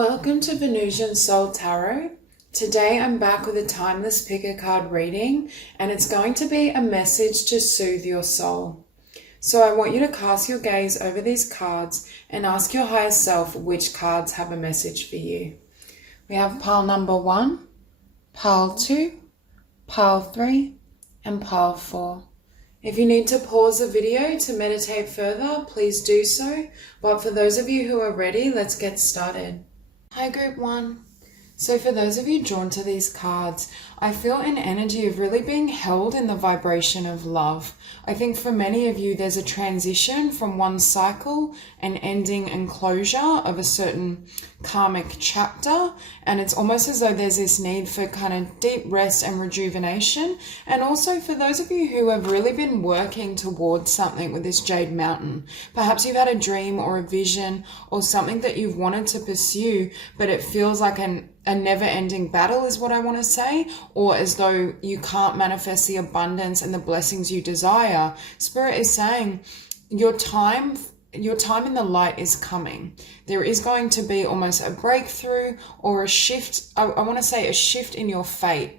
Welcome to Venusian Soul Tarot. Today I'm back with a timeless pick a card reading, and it's going to be a message to soothe your soul. So I want you to cast your gaze over these cards and ask your higher self which cards have a message for you. We have pile number 1, pile 2, pile 3, and pile 4. If you need to pause the video to meditate further, please do so. But for those of you who are ready, let's get started. Hi Group 1. So for those of you drawn to these cards, I feel an energy of really being held in the vibration of love. I think for many of you, there's a transition from one cycle, an ending and closure of a certain karmic chapter. And it's almost as though there's this need for kind of deep rest and rejuvenation. And also for those of you who have really been working towards something with this Jade Mountain. Perhaps you've had a dream or a vision or something that you've wanted to pursue, but it feels like a never-ending battle is what I want to say, or as though you can't manifest the abundance and the blessings you desire. Spirit is saying your time in the light is coming. There is going to be almost a breakthrough or a shift. I want to say a shift in your fate,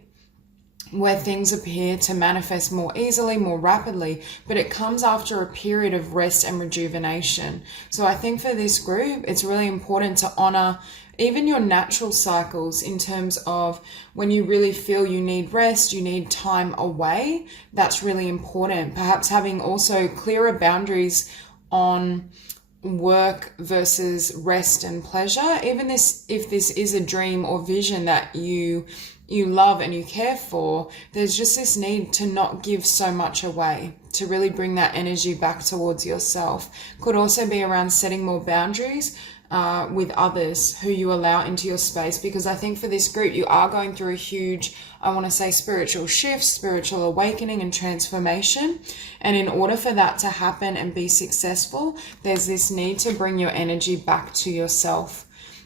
where things appear to manifest more easily, more rapidly, but it comes after a period of rest and rejuvenation. So I think for this group, it's really important to honor even your natural cycles in terms of when you really feel you need rest, you need time away. That's really important. Perhaps having also clearer boundaries on work versus rest and pleasure. Even if this is a dream or vision that you love and you care for, there's just this need to not give so much away, to really bring that energy back towards yourself. Could also be around setting more boundaries with others who you allow into your space, because I think for this group, you are going through a huge, I want to say, spiritual shift, spiritual awakening and transformation. And in order for that to happen and be successful, there's this need to bring your energy back to yourself.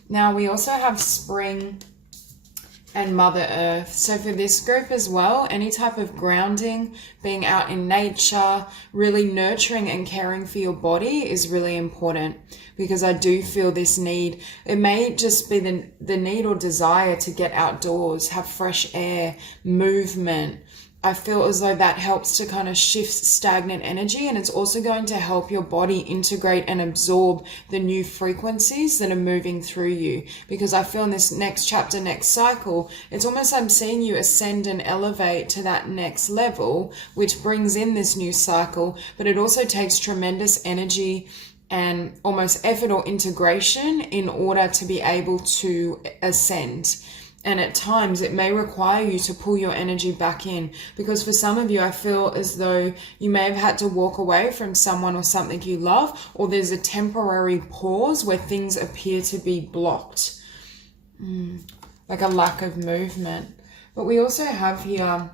Now, we also have spring and Mother Earth. So for this group as well, any type of grounding, being out in nature, really nurturing and caring for your body is really important, because I do feel this need. It may just be the need or desire to get outdoors, have fresh air, movement. I feel as though that helps to kind of shift stagnant energy, and it's also going to help your body integrate and absorb the new frequencies that are moving through you. Because I feel in this next chapter, next cycle, it's almost I'm seeing you ascend and elevate to that next level, which brings in this new cycle, but it also takes tremendous energy and almost effort or integration in order to be able to ascend. And at times it may require you to pull your energy back in, because for some of you, I feel as though you may have had to walk away from someone or something you love, or there's a temporary pause where things appear to be blocked, like a lack of movement. But we also have here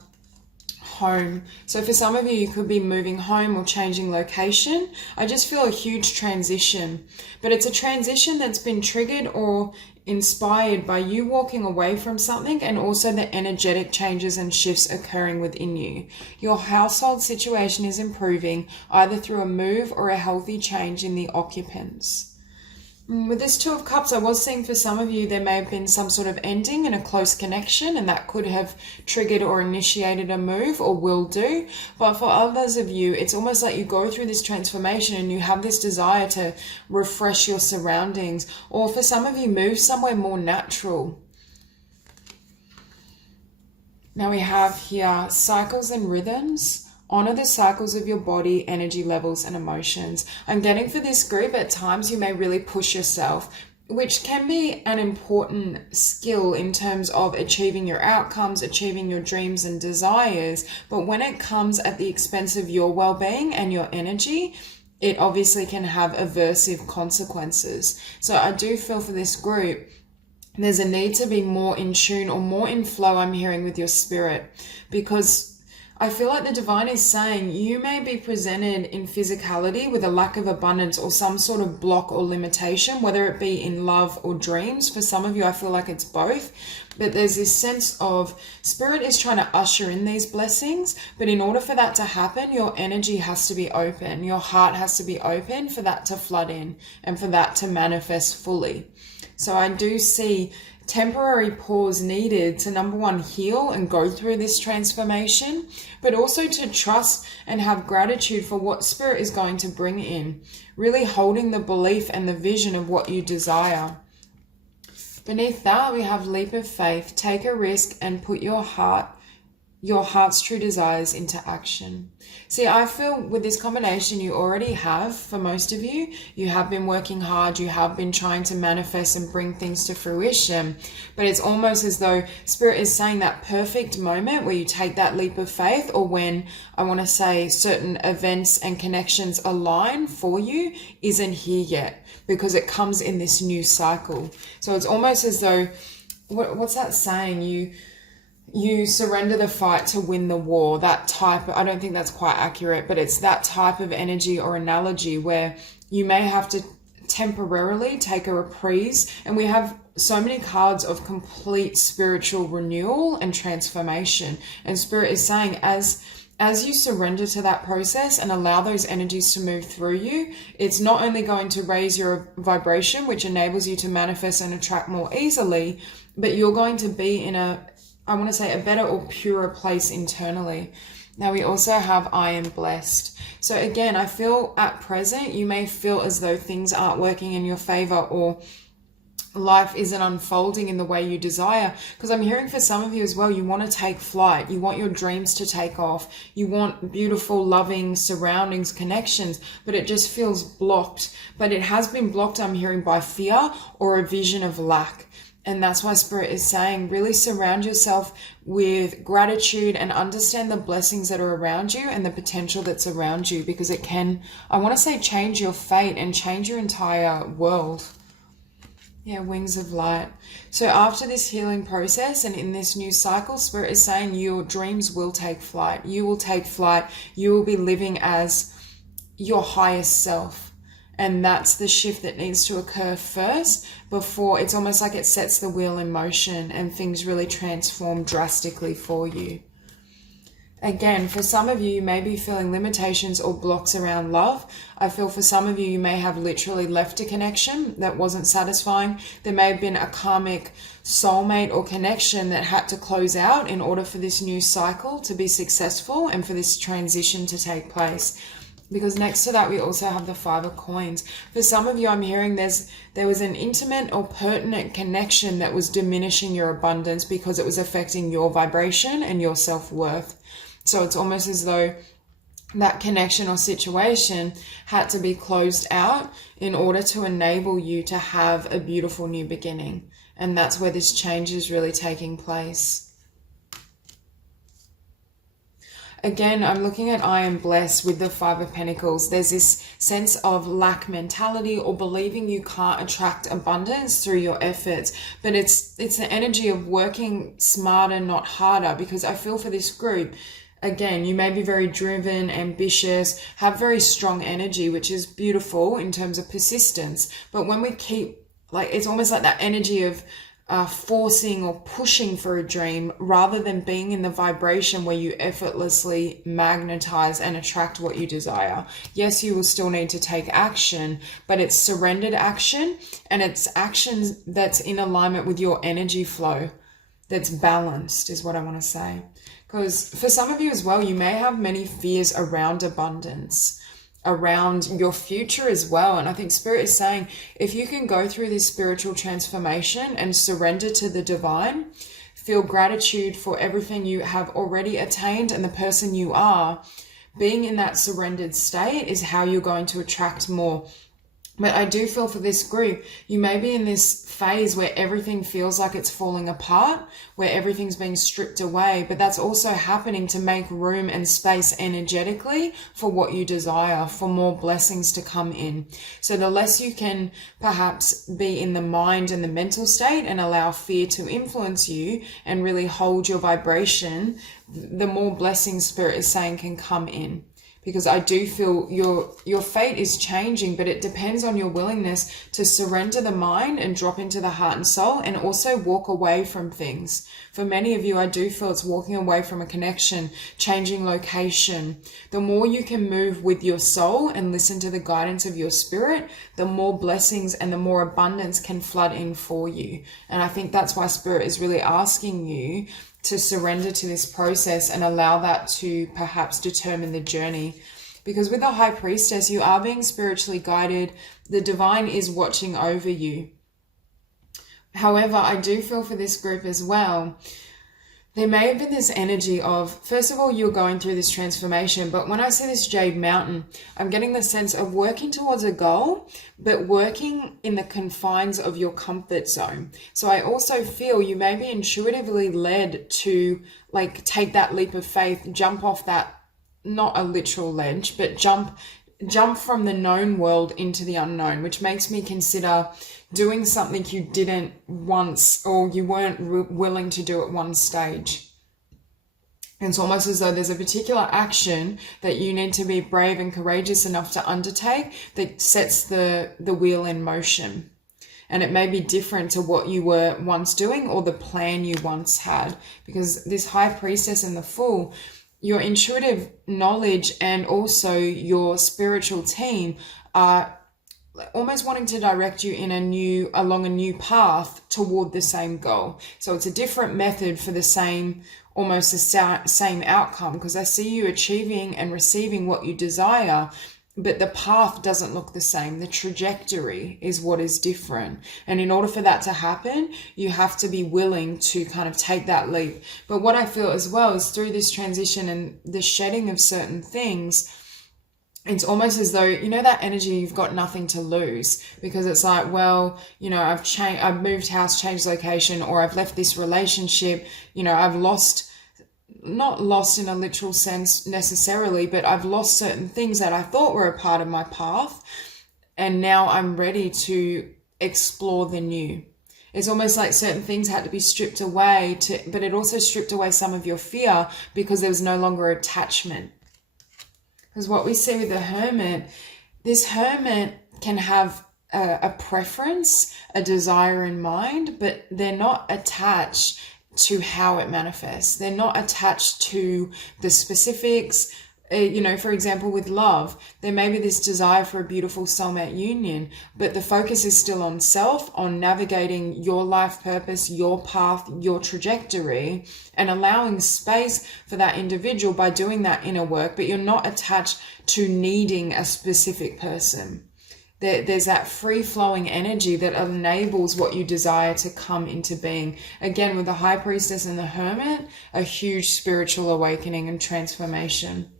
home. So for some of you, you could be moving home or changing location. I just feel a huge transition, but it's a transition that's been triggered or inspired by you walking away from something, and also the energetic changes and shifts occurring within you. Your household situation is improving, either through a move or a healthy change in the occupants. With this Two of Cups, I was seeing for some of you, there may have been some sort of ending in a close connection, and that could have triggered or initiated a move, or will do. But for others of you, it's almost like you go through this transformation and you have this desire to refresh your surroundings, or for some of you, move somewhere more natural. Now we have here cycles and rhythms. Honor the cycles of your body, energy levels, and emotions. I'm getting for this group, at times you may really push yourself, which can be an important skill in terms of achieving your outcomes, achieving your dreams and desires. But when it comes at the expense of your well-being and your energy, it obviously can have aversive consequences. So I do feel for this group, there's a need to be more in tune or more in flow, I'm hearing, with your spirit, because I feel like the divine is saying you may be presented in physicality with a lack of abundance or some sort of block or limitation, whether it be in love or dreams. For some of you, I feel like it's both. But there's this sense of spirit is trying to usher in these blessings. But in order for that to happen, your energy has to be open. Your heart has to be open for that to flood in and for that to manifest fully. So I do see temporary pause needed to, number one, heal and go through this transformation, but also to trust and have gratitude for what Spirit is going to bring in, really holding the belief and the vision of what you desire. Beneath that, we have leap of faith. Take a risk and put your heart's true desires into action. See, I feel with this combination, you already have, for most of you, you have been working hard, you have been trying to manifest and bring things to fruition, but it's almost as though Spirit is saying that perfect moment where you take that leap of faith, or when, I want to say, certain events and connections align for you, isn't here yet, because it comes in this new cycle. So it's almost as though, what's that saying? You surrender the fight to win the war. That type, I don't think that's quite accurate, but it's that type of energy or analogy where you may have to temporarily take a reprise. And we have so many cards of complete spiritual renewal and transformation. And Spirit is saying, as you surrender to that process and allow those energies to move through you, it's not only going to raise your vibration, which enables you to manifest and attract more easily, but you're going to be in a better or purer place internally. Now we also have I am blessed. So again, I feel at present, you may feel as though things aren't working in your favor, or life isn't unfolding in the way you desire. Because I'm hearing for some of you as well, you want to take flight. You want your dreams to take off. You want beautiful, loving surroundings, connections, but it just feels blocked. But it has been blocked, I'm hearing, by fear or a vision of lack. And that's why Spirit is saying, really surround yourself with gratitude and understand the blessings that are around you and the potential that's around you, because it can, I want to say, change your fate and change your entire world. Yeah, wings of light. So after this healing process and in this new cycle, Spirit is saying your dreams will take flight. You will take flight. You will be living as your highest self. And that's the shift that needs to occur first, before it's almost like it sets the wheel in motion and things really transform drastically for you. Again, for some of you, you may be feeling limitations or blocks around love. I feel for some of you, you may have literally left a connection that wasn't satisfying. There may have been a karmic soulmate or connection that had to close out in order for this new cycle to be successful and for this transition to take place. Because next to that, we also have the Five of Coins. For some of you, I'm hearing there was an intimate or pertinent connection that was diminishing your abundance because it was affecting your vibration and your self-worth. So it's almost as though that connection or situation had to be closed out in order to enable you to have a beautiful new beginning. And that's where this change is really taking place. Again, I'm looking at I am blessed with the Five of Pentacles. There's this sense of lack mentality or believing you can't attract abundance through your efforts. But it's the energy of working smarter, not harder. Because I feel for this group, again, you may be very driven, ambitious, have very strong energy, which is beautiful in terms of persistence. But when we keep, it's almost like that energy of forcing or pushing for a dream, rather than being in the vibration where you effortlessly magnetize and attract what you desire. Yes, you will still need to take action, but it's surrendered action, and it's action that's in alignment with your energy flow, that's balanced, is what I want to say. Because for some of you as well, you may have many fears around abundance, around your future as well. And I think Spirit is saying, if you can go through this spiritual transformation and surrender to the divine, feel gratitude for everything you have already attained and the person you are, being in that surrendered state is how you're going to attract more. But I do feel for this group, you may be in this phase where everything feels like it's falling apart, where everything's being stripped away, but that's also happening to make room and space energetically for what you desire, for more blessings to come in. So the less you can perhaps be in the mind and the mental state and allow fear to influence you and really hold your vibration, the more blessings Spirit is saying can come in. because I do feel your fate is changing, but it depends on your willingness to surrender the mind and drop into the heart and soul, and also walk away from things. For many of you, I do feel it's walking away from a connection, changing location. The more you can move with your soul and listen to the guidance of your spirit, the more blessings and the more abundance can flood in for you. And I think that's why Spirit is really asking you to surrender to this process and allow that to perhaps determine the journey. Because with the High Priestess, you are being spiritually guided. The divine is watching over you. However, I do feel for this group as well, there may have been this energy of, first of all, you're going through this transformation, but when I see this Jade Mountain, I'm getting the sense of working towards a goal, but working in the confines of your comfort zone. So I also feel you may be intuitively led to like take that leap of faith, jump off that, not a literal ledge, but jump from the known world into the unknown, which makes me consider doing something you didn't once, or you weren't willing to do at one stage. It's almost as though there's a particular action that you need to be brave and courageous enough to undertake that sets the wheel in motion. And it may be different to what you were once doing or the plan you once had, because this High Priestess and the Fool, your intuitive knowledge and also your spiritual team are almost wanting to direct you in along a new path toward the same goal. So it's a different method for the same, almost the same outcome, because I see you achieving and receiving what you desire, but the path doesn't look the same. The trajectory is what is different. And in order for that to happen, you have to be willing to kind of take that leap. But what I feel as well is through this transition and the shedding of certain things, it's almost as though, you know, that energy, you've got nothing to lose, because it's like, well, you know, I've moved house, changed location, or I've left this relationship, you know, I've not lost in a literal sense necessarily, but I've lost certain things that I thought were a part of my path. And now I'm ready to explore the new. It's almost like certain things had to be stripped away but it also stripped away some of your fear, because there was no longer attachment. Because what we see with the Hermit, this Hermit can have a preference, a desire in mind, but they're not attached to how it manifests. They're not attached to the specifics. You know, for example, with love, there may be this desire for a beautiful soulmate union, but the focus is still on self, on navigating your life purpose, your path, your trajectory, and allowing space for that individual by doing that inner work, but you're not attached to needing a specific person. There's that free-flowing energy that enables what you desire to come into being. Again, with the High Priestess and the Hermit, a huge spiritual awakening and transformation.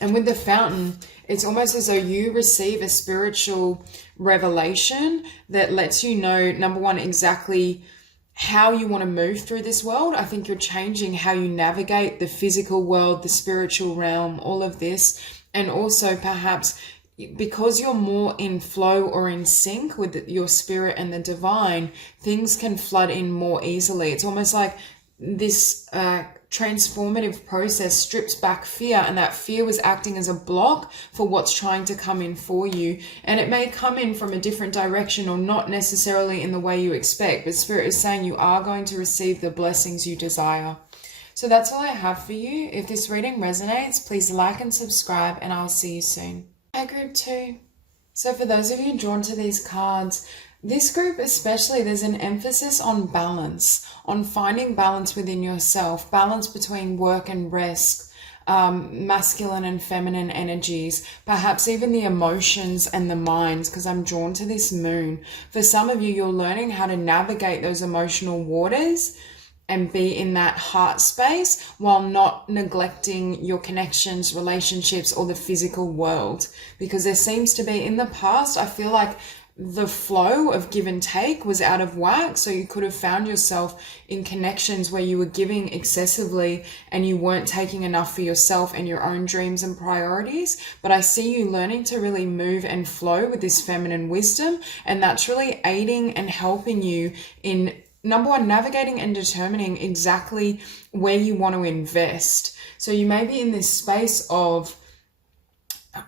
And with the Fountain, it's almost as though you receive a spiritual revelation that lets you know, number one, exactly how you want to move through this world. I think you're changing how you navigate the physical world, the spiritual realm, all of this. And also perhaps because you're more in flow or in sync with your spirit and the divine, things can flood in more easily. It's almost like this transformative process strips back fear, and that fear was acting as a block for what's trying to come in for you. And it may come in from a different direction or not necessarily in the way you expect, but Spirit is saying you are going to receive the blessings you desire. So that's all I have for you. If this reading resonates, please like and subscribe, and I'll see you soon. Hi, Group 2. So for those of you drawn to these cards, this group especially, there's an emphasis on balance, on finding balance within yourself, balance between work and rest, masculine and feminine energies, perhaps even the emotions and the minds, because I'm drawn to this moon. For some of you, you're learning how to navigate those emotional waters and be in that heart space while not neglecting your connections, relationships, or the physical world. Because there seems to be, in the past, I feel like the flow of give and take was out of whack. So you could have found yourself in connections where you were giving excessively and you weren't taking enough for yourself and your own dreams and priorities. But I see you learning to really move and flow with this feminine wisdom. And that's really aiding and helping you in, number one, navigating and determining exactly where you want to invest. So you may be in this space of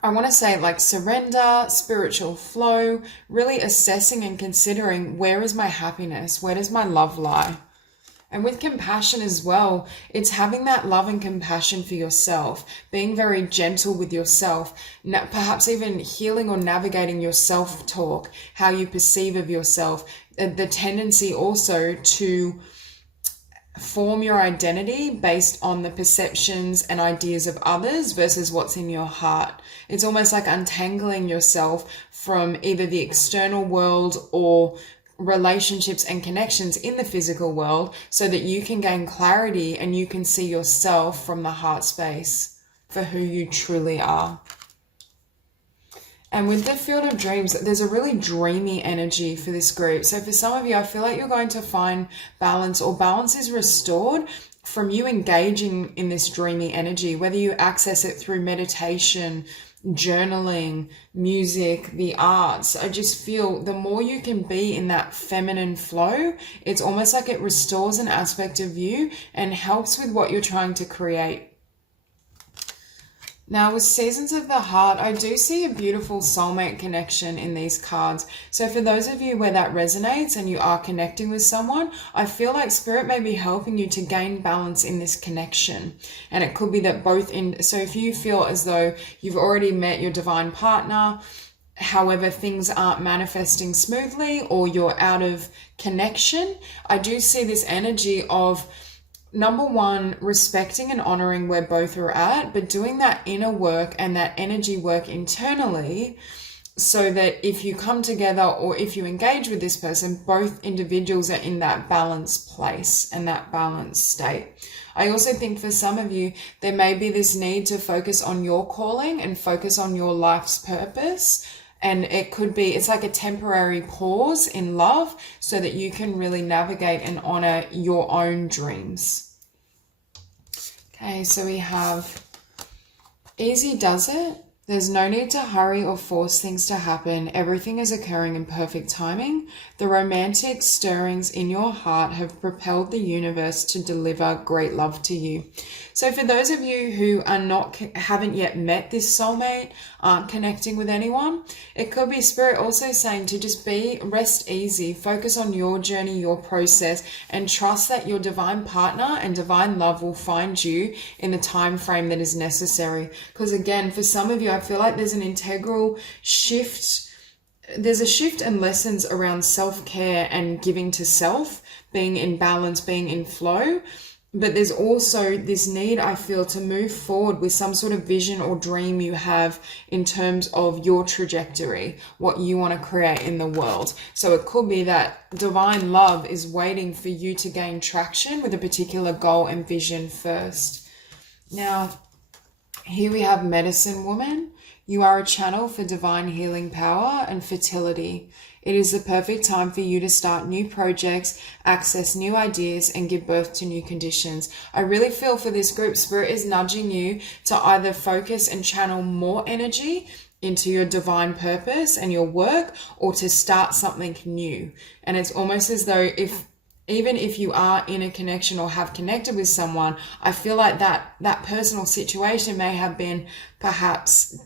I want to say like surrender, spiritual flow, really assessing and considering, where is my happiness? Where does my love lie? And with compassion as well, it's having that love and compassion for yourself, being very gentle with yourself, perhaps even healing or navigating your self-talk, how you perceive of yourself, the tendency also to form your identity based on the perceptions and ideas of others versus what's in your heart. It's almost like untangling yourself from either the external world or relationships and connections in the physical world so that you can gain clarity and you can see yourself from the heart space for who you truly are. And with the field of dreams, there's a really dreamy energy for this group. So for some of you, I feel like you're going to find balance, or balance is restored from you engaging in this dreamy energy, whether you access it through meditation, journaling, music, the arts. I just feel the more you can be in that feminine flow, it's almost like it restores an aspect of you and helps with what you're trying to create. Now with Seasons of the Heart, I do see a beautiful soulmate connection in these cards. So for those of you where that resonates and you are connecting with someone, I feel like Spirit may be helping you to gain balance in this connection. And it could be that so if you feel as though you've already met your divine partner, however things aren't manifesting smoothly or you're out of connection, I do see this energy of, number one, respecting and honoring where both are at, but doing that inner work and that energy work internally so that if you come together or if you engage with this person, both individuals are in that balanced place and that balanced state. I also think for some of you, there may be this need to focus on your calling and focus on your life's purpose. And it could be, it's like a temporary pause in love so that you can really navigate and honor your own dreams. Okay, so we have easy does it. There's no need to hurry or force things to happen. Everything is occurring in perfect timing. The romantic stirrings in your heart have propelled the universe to deliver great love to you. So for those of you who haven't yet met this soulmate, aren't connecting with anyone, it could be Spirit also saying to just rest easy, focus on your journey, your process, and trust that your divine partner and divine love will find you in the time frame that is necessary. Because again, for some of you, I feel like there's an integral shift. There's a shift and lessons around self-care and giving to self, being in balance, being in flow. But there's also this need, I feel, to move forward with some sort of vision or dream you have in terms of your trajectory, what you want to create in the world. So it could be that divine love is waiting for you to gain traction with a particular goal and vision first. Now, here we have Medicine Woman. You are a channel for divine healing power and fertility. It is the perfect time for you to start new projects, access new ideas, and give birth to new conditions. I really feel for this group, Spirit is nudging you to either focus and channel more energy into your divine purpose and your work, or to start something new. And it's almost as though even if you are in a connection or have connected with someone, I feel like that personal situation may have been perhaps,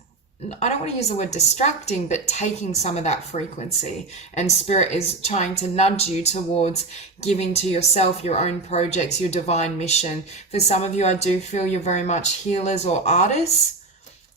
I don't want to use the word distracting, but taking some of that frequency. And Spirit is trying to nudge you towards giving to yourself your own projects, your divine mission. For some of you, I do feel you're very much healers or artists.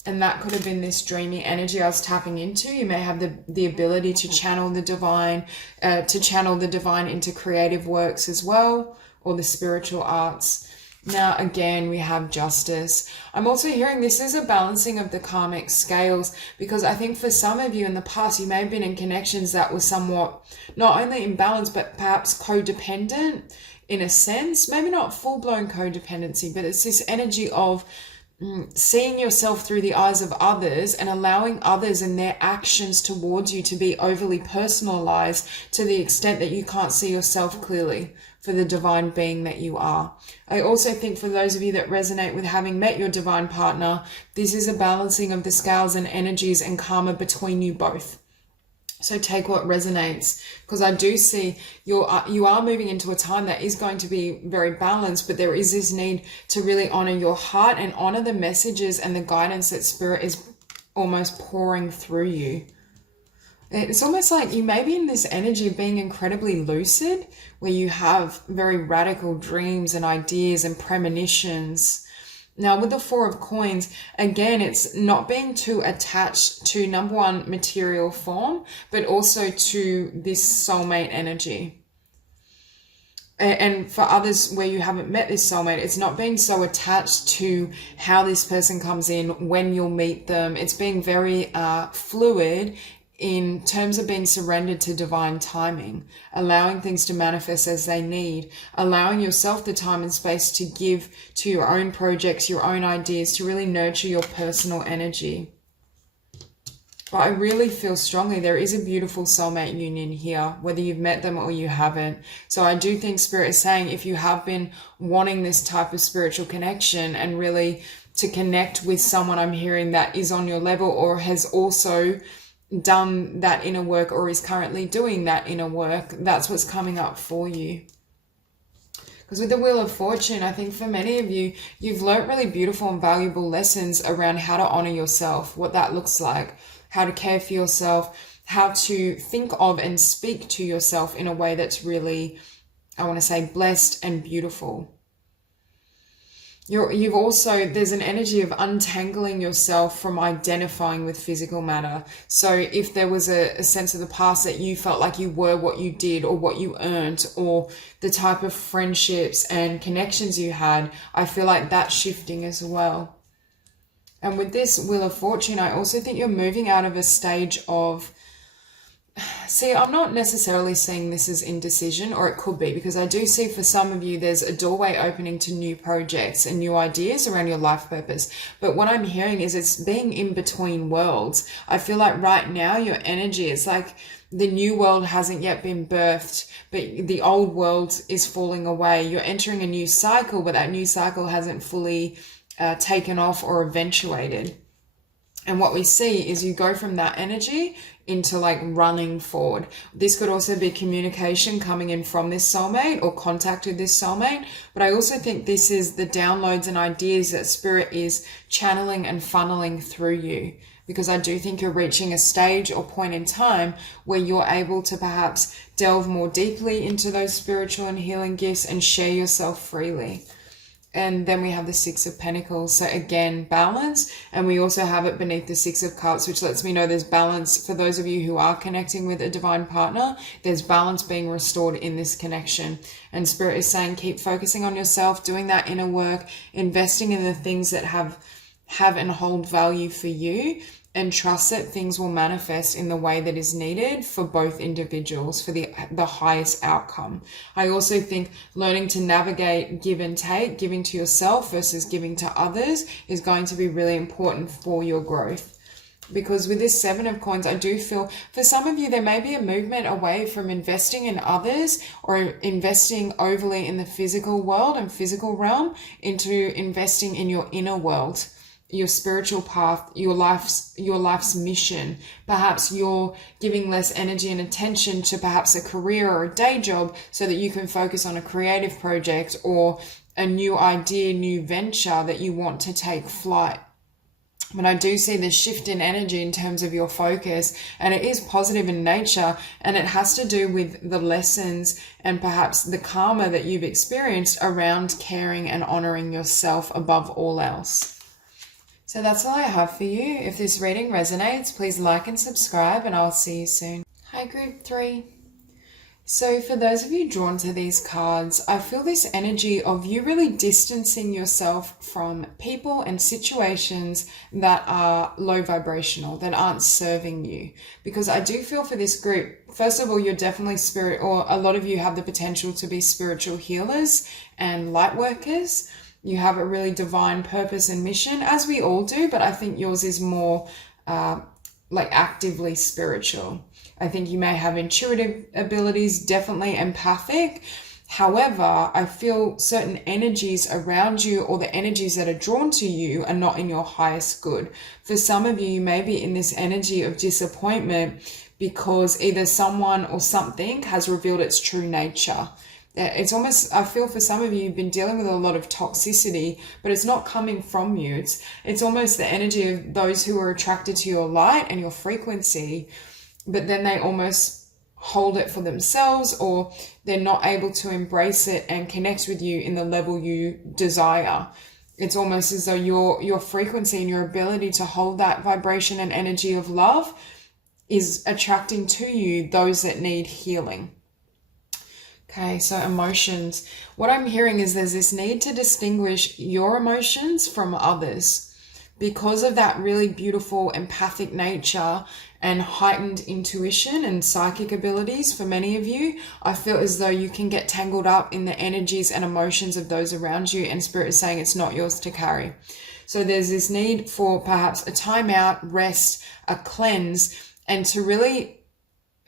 And that could have been this dreamy energy I was tapping into. You may have the ability to channel the divine, into creative works as well, or the spiritual arts. Now, again, we have Justice. I'm also hearing this is a balancing of the karmic scales, because I think for some of you in the past, you may have been in connections that were somewhat not only imbalanced, but perhaps codependent in a sense. Maybe not full-blown codependency, but it's this energy of seeing yourself through the eyes of others and allowing others and their actions towards you to be overly personalized to the extent that you can't see yourself clearly for the divine being that you are. I also think for those of you that resonate with having met your divine partner, this is a balancing of the scales and energies and karma between you both. So take what resonates, because I do see you are moving into a time that is going to be very balanced, but there is this need to really honor your heart and honor the messages and the guidance that Spirit is almost pouring through you. It's almost like you may be in this energy of being incredibly lucid, where you have very radical dreams and ideas and premonitions. Now, with the Four of Coins, again, it's not being too attached to, number one, material form, but also to this soulmate energy. And for others where you haven't met this soulmate, it's not being so attached to how this person comes in, when you'll meet them. It's being very fluid in terms of being surrendered to divine timing, allowing things to manifest as they need, allowing yourself the time and space to give to your own projects, your own ideas, to really nurture your personal energy. But I really feel strongly there is a beautiful soulmate union here, whether you've met them or you haven't. So I do think Spirit is saying, if you have been wanting this type of spiritual connection and really to connect with someone, I'm hearing, that is on your level or has also done that inner work or is currently doing that inner work, that's what's coming up for you. Because with the Wheel of Fortune, I think for many of you, you've learnt really beautiful and valuable lessons around how to honor yourself, what that looks like, how to care for yourself, how to think of and speak to yourself in a way that's really, I want to say, blessed and beautiful. You've also, there's an energy of untangling yourself from identifying with physical matter. So if there was a sense of the past that you felt like you were what you did or what you earned or the type of friendships and connections you had, I feel like that's shifting as well. And with this Wheel of Fortune, I also think you're moving out of a stage of, see, I'm not necessarily seeing this as indecision, or it could be, because I do see for some of you there's a doorway opening to new projects and new ideas around your life purpose. But what I'm hearing is it's being in between worlds. I feel like right now your energy is like the new world hasn't yet been birthed, but the old world is falling away. You're entering a new cycle, but that new cycle hasn't fully taken off or eventuated. And what we see is you go from that energy into like running forward. This could also be communication coming in from this soulmate or contact with this soulmate. But I also think this is the downloads and ideas that Spirit is channeling and funneling through you. Because I do think you're reaching a stage or point in time where you're able to perhaps delve more deeply into those spiritual and healing gifts and share yourself freely. And then we have the Six of Pentacles. So again, balance. And we also have it beneath the Six of Cups, which lets me know there's balance. For those of you who are connecting with a divine partner, there's balance being restored in this connection. And Spirit is saying, keep focusing on yourself, doing that inner work, investing in the things that have and hold value for you, and trust that things will manifest in the way that is needed for both individuals for the highest outcome. I also think learning to navigate give and take, giving to yourself versus giving to others, is going to be really important for your growth. Because with this Seven of Coins, I do feel for some of you, there may be a movement away from investing in others or investing overly in the physical world and physical realm into investing in your inner world, your spiritual path, your life's mission. Perhaps you're giving less energy and attention to perhaps a career or a day job so that you can focus on a creative project or a new idea, new venture that you want to take flight. But I do see this shift in energy in terms of your focus, and it is positive in nature, and it has to do with the lessons and perhaps the karma that you've experienced around caring and honoring yourself above all else. So that's all I have for you. If this reading resonates, please like and subscribe, and I'll see you soon. Hi, Group 3. So for those of you drawn to these cards, I feel this energy of you really distancing yourself from people and situations that are low vibrational, that aren't serving you. Because I do feel for this group, first of all, you're definitely spirit, or a lot of you have the potential to be spiritual healers and light workers. You have a really divine purpose and mission, as we all do, but I think yours is more like actively spiritual. I think you may have intuitive abilities, definitely empathic. However, I feel certain energies around you, or the energies that are drawn to you, are not in your highest good. For some of you, you may be in this energy of disappointment because either someone or something has revealed its true nature. It's almost, I feel for some of you, you've been dealing with a lot of toxicity, but it's not coming from you. It's almost the energy of those who are attracted to your light and your frequency, but then they almost hold it for themselves, or they're not able to embrace it and connect with you in the level you desire. It's almost as though your frequency and your ability to hold that vibration and energy of love is attracting to you those that need healing. Okay, so emotions. What I'm hearing is there's this need to distinguish your emotions from others. Because of that really beautiful empathic nature and heightened intuition and psychic abilities for many of you, I feel as though you can get tangled up in the energies and emotions of those around you, and Spirit is saying it's not yours to carry. So there's this need for perhaps a timeout, rest, a cleanse, and to really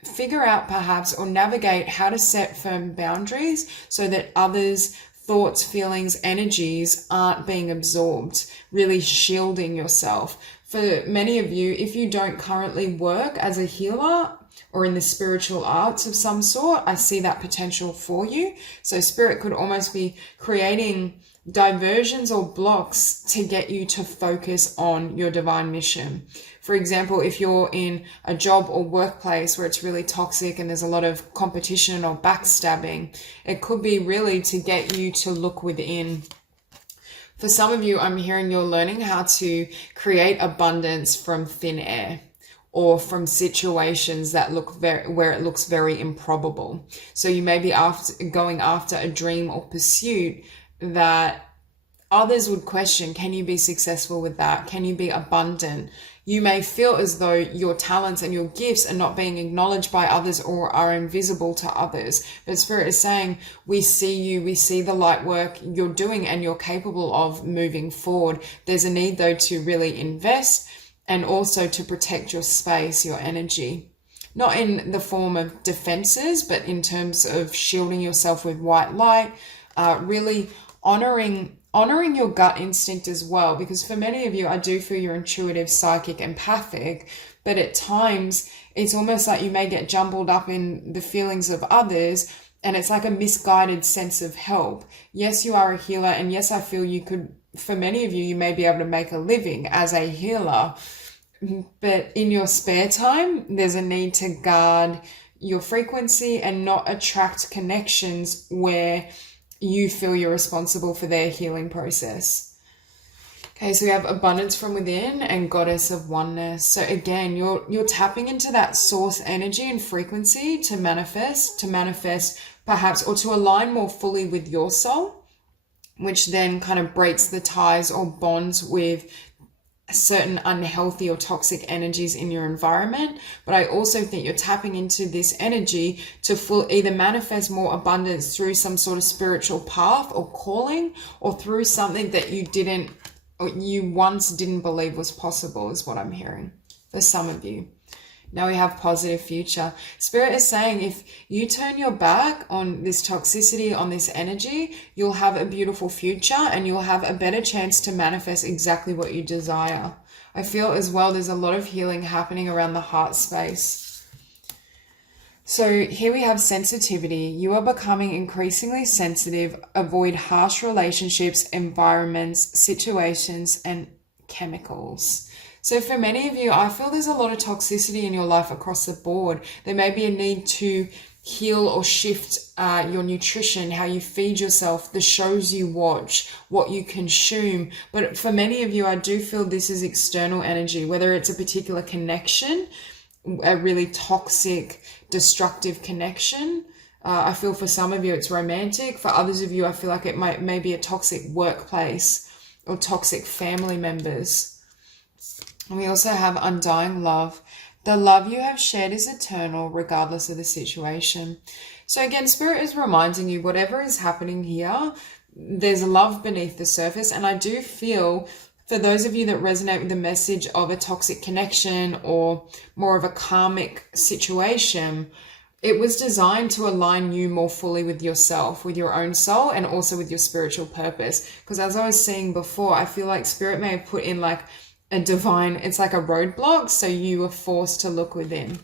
figure out perhaps or navigate how to set firm boundaries so that others' thoughts, feelings, energies aren't being absorbed, really shielding yourself. For many of you, if you don't currently work as a healer or in the spiritual arts of some sort, I see that potential for you. So Spirit could almost be creating diversions or blocks to get you to focus on your divine mission. For example, if you're in a job or workplace where it's really toxic and there's a lot of competition or backstabbing, it could be really to get you to look within. For some of you, I'm hearing you're learning how to create abundance from thin air, or from situations that where it looks very improbable. So you may be going after a dream or pursuit that others would question. Can you be successful with that? Can you be abundant? You may feel as though your talents and your gifts are not being acknowledged by others or are invisible to others. But Spirit is saying, we see you, we see the light work you're doing and you're capable of moving forward. There's a need though to really invest and also to protect your space, your energy. Not in the form of defenses, but in terms of shielding yourself with white light, really honoring your gut instinct as well, because for many of you, I do feel you're intuitive, psychic, empathic, but at times it's almost like you may get jumbled up in the feelings of others, and it's like a misguided sense of help. Yes, you are a healer, and yes, I feel you could, for many of you, you may be able to make a living as a healer, but in your spare time, there's a need to guard your frequency and not attract connections where you feel you're responsible for their healing process. Okay, so we have abundance from within and goddess of oneness. So again, you're tapping into that source energy and frequency to manifest perhaps, or to align more fully with your soul, which then kind of breaks the ties or bonds with certain unhealthy or toxic energies in your environment. But I also think you're tapping into this energy to either manifest more abundance through some sort of spiritual path or calling, or through something that you once didn't believe was possible, is what I'm hearing for some of you. Now we have positive future. Spirit is saying if you turn your back on this toxicity, on this energy, you'll have a beautiful future and you'll have a better chance to manifest exactly what you desire. I feel as well there's a lot of healing happening around the heart space. So here we have sensitivity. You are becoming increasingly sensitive. Avoid harsh relationships, environments, situations, and chemicals. So for many of you, I feel there's a lot of toxicity in your life across the board. There may be a need to heal or shift your nutrition, how you feed yourself, the shows you watch, what you consume. But for many of you, I do feel this is external energy, whether it's a particular connection, a really toxic, destructive connection. I feel for some of you, it's romantic. For others of you, I feel like it may be a toxic workplace or toxic family members. And we also have undying love. The love you have shared is eternal, regardless of the situation. So again, Spirit is reminding you, whatever is happening here, there's love beneath the surface. And I do feel, for those of you that resonate with the message of a toxic connection or more of a karmic situation, it was designed to align you more fully with yourself, with your own soul, and also with your spiritual purpose. Because as I was saying before, I feel like Spirit may have put in like it's like a roadblock, so you were forced to look within.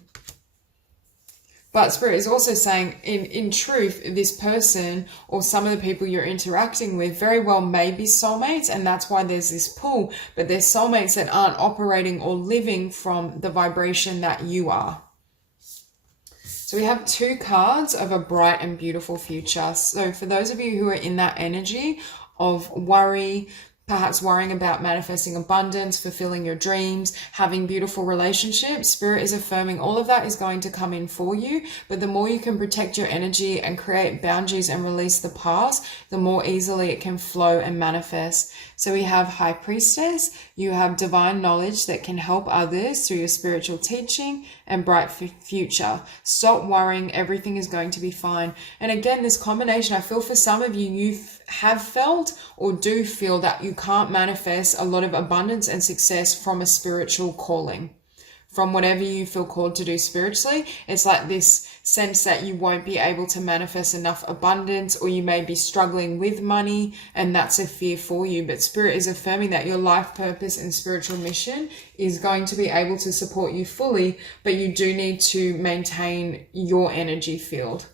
But Spirit is also saying, in truth, this person or some of the people you're interacting with very well may be soulmates, and that's why there's this pull. But they're soulmates that aren't operating or living from the vibration that you are. So we have 2 cards of a bright and beautiful future. So for those of you who are in that energy of worry, perhaps worrying about manifesting abundance, fulfilling your dreams, having beautiful relationships, Spirit is affirming all of that is going to come in for you. But the more you can protect your energy and create boundaries and release the past, the more easily it can flow and manifest. So we have High Priestess. You have divine knowledge that can help others through your spiritual teaching, and bright future. Stop worrying. Everything is going to be fine. And again, this combination, I feel for some of you, you have felt or do feel that you can't manifest a lot of abundance and success from a spiritual calling. From whatever you feel called to do spiritually, it's like this sense that you won't be able to manifest enough abundance, or you may be struggling with money, and that's a fear for you. But Spirit is affirming that your life purpose and spiritual mission is going to be able to support you fully, but you do need to maintain your energy field.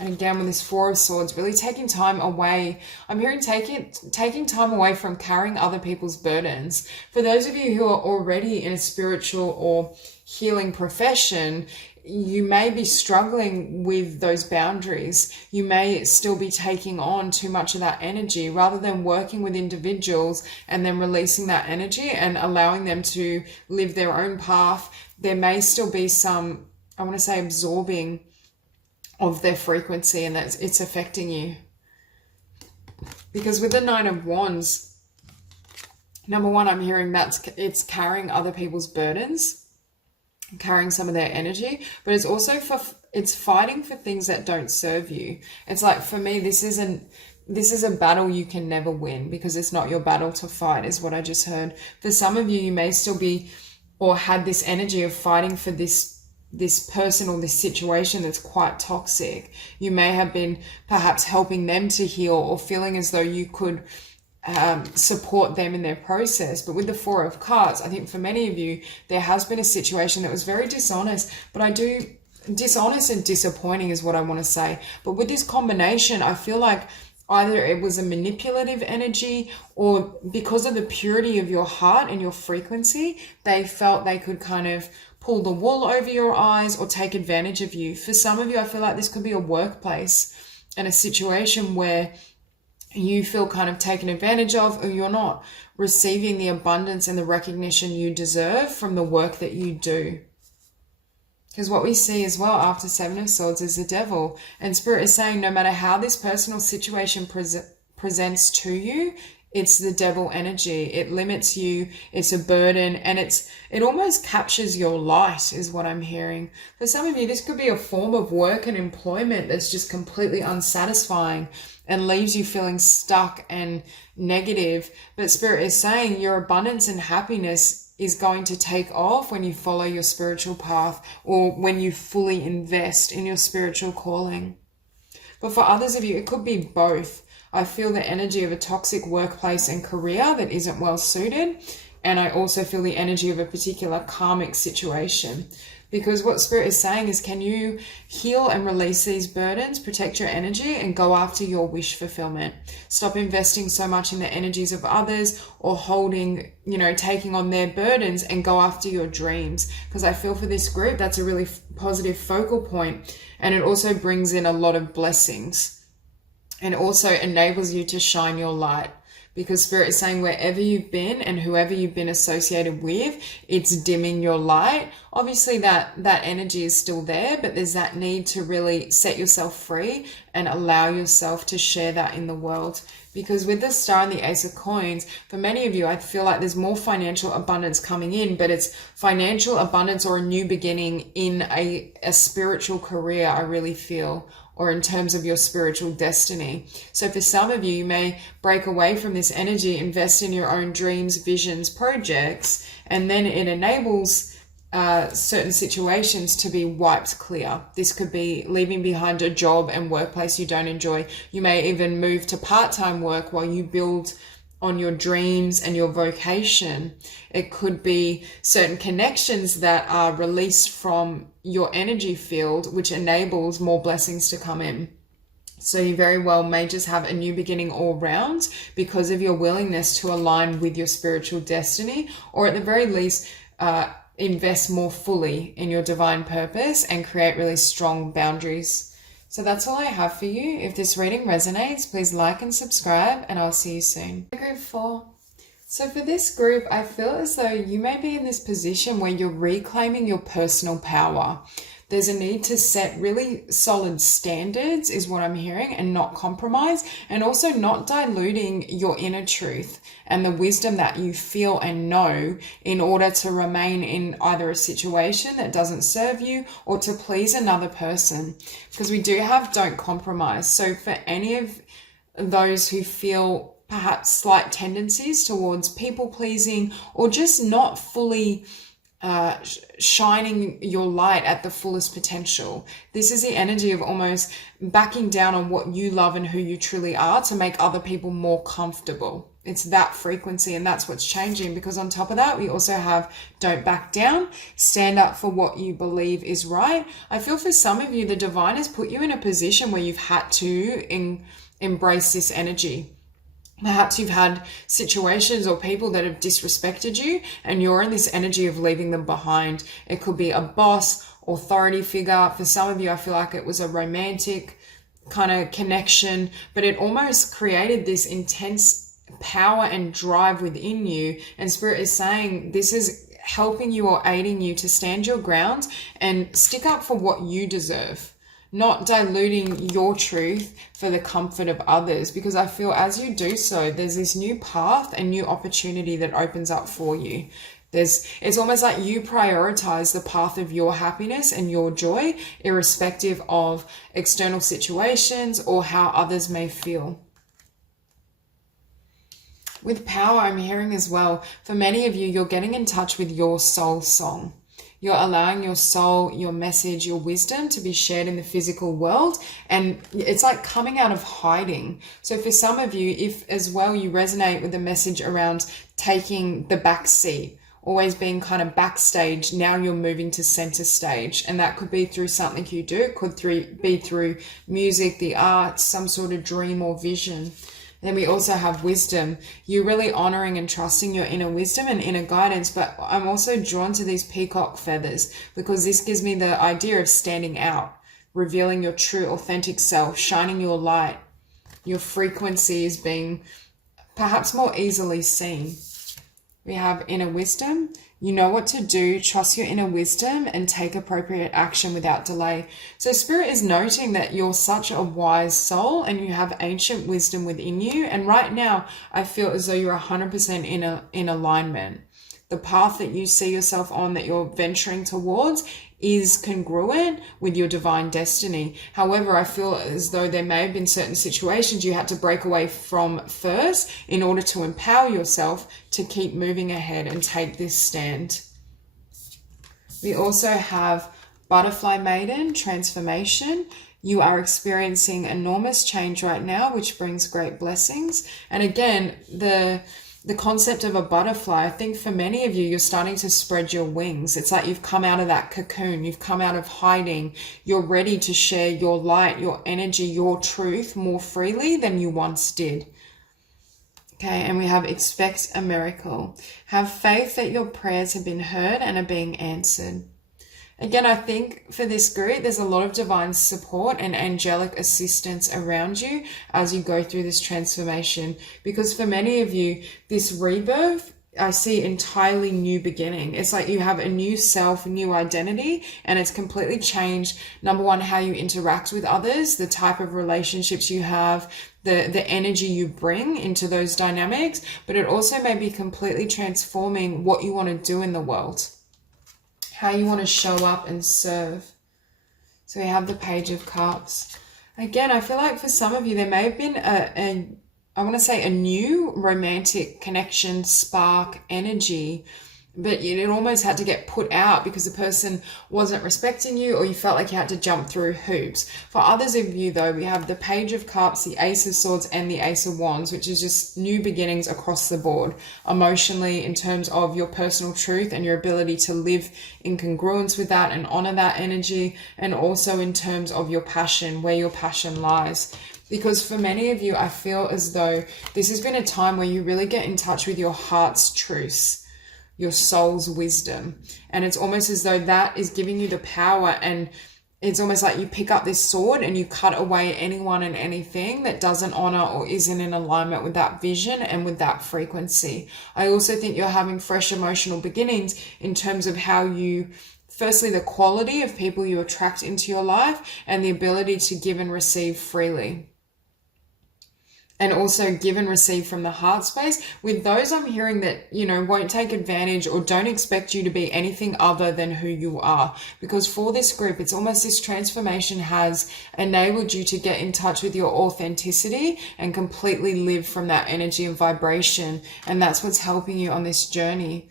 And again, with this 4 of Swords, really taking time away. I'm hearing taking time away from carrying other people's burdens. For those of you who are already in a spiritual or healing profession, you may be struggling with those boundaries. You may still be taking on too much of that energy, rather than working with individuals and then releasing that energy and allowing them to live their own path. There may still be some, I want to say, absorbing of their frequency, and that it's affecting you. Because with the 9 of Wands, number one, I'm hearing it's carrying other people's burdens, carrying some of their energy, but it's also it's fighting for things that don't serve you. It's like, for me, this is a battle you can never win, because it's not your battle to fight, is what I just heard. For some of you, you may still be, or had this energy of fighting for this person or this situation that's quite toxic. You may have been perhaps helping them to heal, or feeling as though you could support them in their process. But with the 4 of Cups, I think for many of you, there has been a situation that was very dishonest, dishonest and disappointing is what I want to say. But with this combination, I feel like either it was a manipulative energy, or because of the purity of your heart and your frequency, they felt they could kind of pull the wool over your eyes or take advantage of you. For some of you, I feel like this could be a workplace and a situation where you feel kind of taken advantage of, or you're not receiving the abundance and the recognition you deserve from the work that you do. Because what we see as well after 7 of Swords is the Devil. And Spirit is saying, no matter how this personal situation presents to you, it's the Devil energy. It limits you. It's a burden, and it almost captures your light, is what I'm hearing. For some of you, this could be a form of work and employment that's just completely unsatisfying and leaves you feeling stuck and negative. But Spirit is saying your abundance and happiness is going to take off when you follow your spiritual path, or when you fully invest in your spiritual calling. But for others of you, it could be both. I feel the energy of a toxic workplace and career that isn't well suited. And I also feel the energy of a particular karmic situation. Because what Spirit is saying is, can you heal and release these burdens, protect your energy, and go after your wish fulfillment? Stop investing so much in the energies of others, or holding, taking on their burdens, and go after your dreams. Because I feel for this group, that's a really positive focal point. And it also brings in a lot of blessings. And also enables you to shine your light. Because Spirit is saying, wherever you've been and whoever you've been associated with, it's dimming your light. Obviously that energy is still there, but there's that need to really set yourself free and allow yourself to share that in the world. Because with the Star and the Ace of Coins, for many of you, I feel like there's more financial abundance coming in, but it's financial abundance or a new beginning in a spiritual career, I really feel, or in terms of your spiritual destiny. So for some of you, you may break away from this energy, invest in your own dreams, visions, projects, and then it enables certain situations to be wiped clear. This could be leaving behind a job and workplace you don't enjoy. You may even move to part-time work while you build on your dreams and your vocation. It could be certain connections that are released from your energy field, which enables more blessings to come in. So you very well may just have a new beginning all round because of your willingness to align with your spiritual destiny, or at the very least, invest more fully in your divine purpose and create really strong boundaries. So that's all I have for you. If this reading resonates, please like and subscribe, and I'll see you soon. Group 4. So for this group, I feel as though you may be in this position where you're reclaiming your personal power. There's a need to set really solid standards is what I'm hearing, and not compromise, and also not diluting your inner truth and the wisdom that you feel and know in order to remain in either a situation that doesn't serve you or to please another person. Because we do have don't compromise. So for any of those who feel perhaps slight tendencies towards people pleasing or just not fully shining your light at the fullest potential. This is the energy of almost backing down on what you love and who you truly are to make other people more comfortable. It's that frequency, and that's what's changing, because on top of that, we also have don't back down, stand up for what you believe is right. I feel for some of you, the divine has put you in a position where you've had to embrace this energy. Perhaps you've had situations or people that have disrespected you, and you're in this energy of leaving them behind. It could be a boss, authority figure. For some of you, I feel like it was a romantic kind of connection, but it almost created this intense power and drive within you. And Spirit is saying this is helping you or aiding you to stand your ground and stick up for what you deserve, not diluting your truth for the comfort of others, because I feel as you do so, there's this new path and new opportunity that opens up for you. It's almost like you prioritize the path of your happiness and your joy, irrespective of external situations or how others may feel. With power, I'm hearing as well, for many of you, you're getting in touch with your soul song. You're allowing your soul, your message, your wisdom to be shared in the physical world. And it's like coming out of hiding. So for some of you, if as well you resonate with the message around taking the back seat, always being kind of backstage, now you're moving to center stage. And that could be through something you do. It could be through music, the arts, some sort of dream or vision. Then we also have wisdom. You're really honoring and trusting your inner wisdom and inner guidance, but I'm also drawn to these peacock feathers because this gives me the idea of standing out, revealing your true, authentic self, shining your light. Your frequency is being perhaps more easily seen. We have inner wisdom. You know what to do, trust your inner wisdom, and take appropriate action without delay. So Spirit is noting that you're such a wise soul and you have ancient wisdom within you. And right now, I feel as though you're 100% in alignment. The path that you see yourself on, that you're venturing towards, is congruent with your divine destiny. However, I feel as though there may have been certain situations you had to break away from first in order to empower yourself to keep moving ahead and take this stand. We also have Butterfly Maiden, transformation. You are experiencing enormous change right now, which brings great blessings. And again, the concept of a butterfly, I think for many of you, you're starting to spread your wings. It's like you've come out of that cocoon. You've come out of hiding. You're ready to share your light, your energy, your truth more freely than you once did. Okay, and we have expect a miracle. Have faith that your prayers have been heard and are being answered. Again, I think for this group, there's a lot of divine support and angelic assistance around you as you go through this transformation. Because for many of you, this rebirth, I see entirely new beginning. It's like you have a new self, new identity, and it's completely changed. Number one, how you interact with others, the type of relationships you have, the energy you bring into those dynamics, but it also may be completely transforming what you want to do in the world, how you want to show up and serve. So we have the Page of Cups. Again, I feel like for some of you, there may have been a new romantic connection, spark, energy, but it almost had to get put out because the person wasn't respecting you, or you felt like you had to jump through hoops. For others of you though, we have the Page of Cups, the Ace of Swords, and the Ace of Wands, which is just new beginnings across the board, emotionally, in terms of your personal truth and your ability to live in congruence with that and honor that energy, and also in terms of your passion, where your passion lies. Because for many of you, I feel as though this has been a time where you really get in touch with your heart's truths, your soul's wisdom. And it's almost as though that is giving you the power, and it's almost like you pick up this sword and you cut away anyone and anything that doesn't honor or isn't in alignment with that vision and with that frequency. I also think you're having fresh emotional beginnings in terms of how you, firstly, the quality of people you attract into your life and the ability to give and receive freely. And also give and receive from the heart space. With those, I'm hearing that, won't take advantage or don't expect you to be anything other than who you are. Because for this group, it's almost this transformation has enabled you to get in touch with your authenticity and completely live from that energy and vibration. And that's what's helping you on this journey.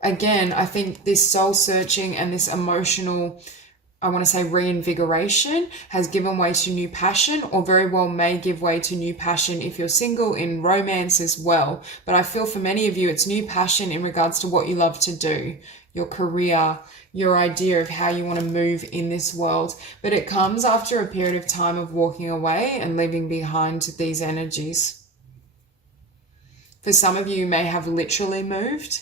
Again, I think this soul searching and this emotional, I want to say, reinvigoration has given way to new passion, or very well may give way to new passion if you're single, in romance as well. But I feel for many of you, it's new passion in regards to what you love to do, your career, your idea of how you want to move in this world. But it comes after a period of time of walking away and leaving behind these energies. For some of you may have literally moved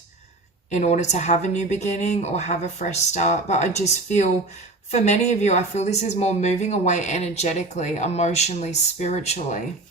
in order to have a new beginning or have a fresh start. But I just feel, for many of you, I feel this is more moving away energetically, emotionally, spiritually.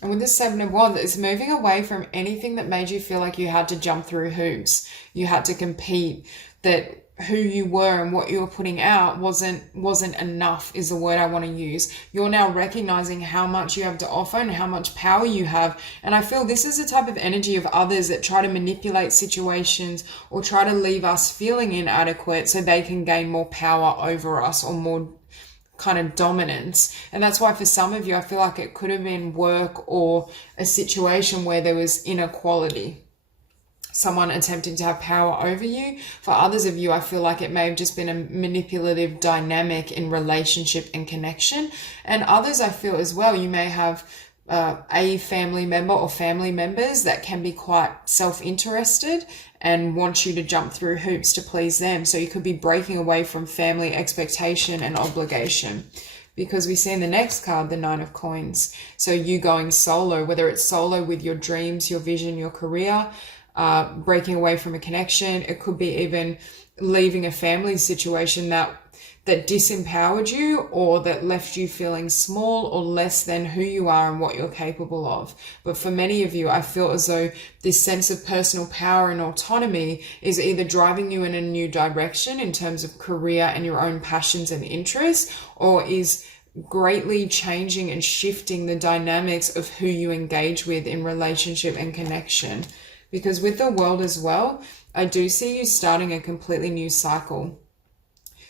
And with the Seven of Wands, it's moving away from anything that made you feel like you had to jump through hoops, you had to compete, that who you were and what you were putting out wasn't enough, is the word I want to use. You're now recognizing how much you have to offer and how much power you have. And I feel this is the type of energy of others that try to manipulate situations or try to leave us feeling inadequate so they can gain more power over us or more kind of dominance. And that's why for some of you, I feel like it could have been work or a situation where there was inequality, someone attempting to have power over you. For others of you, I feel like it may have just been a manipulative dynamic in relationship and connection. And others, I feel as well, you may have a family member or family members that can be quite self-interested and want you to jump through hoops to please them. So you could be breaking away from family expectation and obligation. Because we see in the next card, the Nine of Coins. So you going solo, whether it's solo with your dreams, your vision, your career, breaking away from a connection. It could be even leaving a family situation that disempowered you, or that left you feeling small or less than who you are and what you're capable of. But for many of you, I feel as though this sense of personal power and autonomy is either driving you in a new direction in terms of career and your own passions and interests, or is greatly changing and shifting the dynamics of who you engage with in relationship and connection. Because with the World as well, I do see you starting a completely new cycle.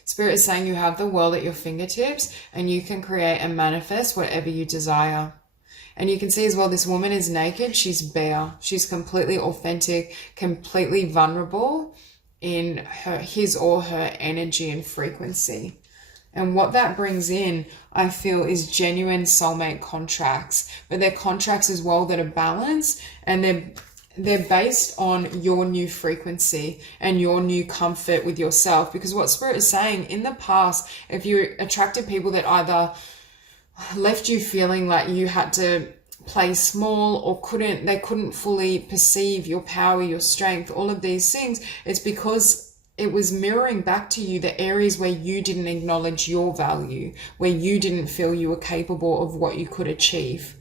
Spirit is saying you have the world at your fingertips and you can create and manifest whatever you desire. And you can see as well, this woman is naked. She's bare. She's completely authentic, completely vulnerable in his or her energy and frequency. And what that brings in, I feel, is genuine soulmate contracts. But they're contracts as well that are balanced, and they're based on your new frequency and your new comfort with yourself. Because what Spirit is saying, in the past, if you attracted people that either left you feeling like you had to play small or they couldn't fully perceive your power, your strength, all of these things, it's because it was mirroring back to you the areas where you didn't acknowledge your value, where you didn't feel you were capable of what you could achieve.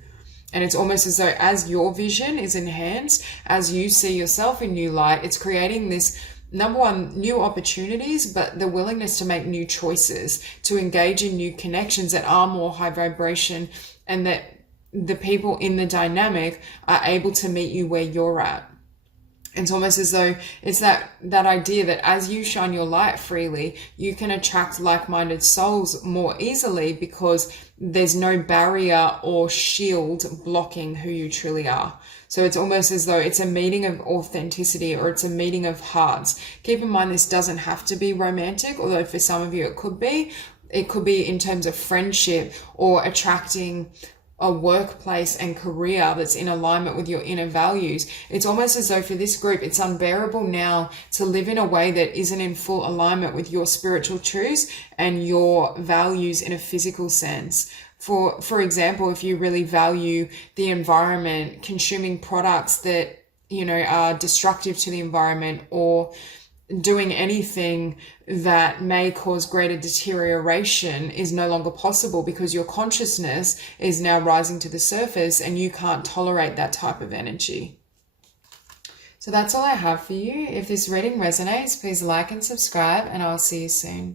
And it's almost as though as your vision is enhanced, as you see yourself in new light, it's creating this, number one, new opportunities, but the willingness to make new choices, to engage in new connections that are more high vibration, and that the people in the dynamic are able to meet you where you're at. It's almost as though it's that idea that as you shine your light freely, you can attract like-minded souls more easily because there's no barrier or shield blocking who you truly are. So it's almost as though it's a meeting of authenticity, or it's a meeting of hearts. Keep in mind, this doesn't have to be romantic, although for some of you it could be. It could be in terms of friendship or attracting a workplace and career that's in alignment with your inner values. It's almost as though for this group, it's unbearable now to live in a way that isn't in full alignment with your spiritual truths and your values in a physical sense. For example, if you really value the environment, consuming products that, are destructive to the environment, or doing anything that may cause greater deterioration is no longer possible because your consciousness is now rising to the surface and you can't tolerate that type of energy. So that's all I have for you. If this reading resonates, please like and subscribe, and I'll see you soon.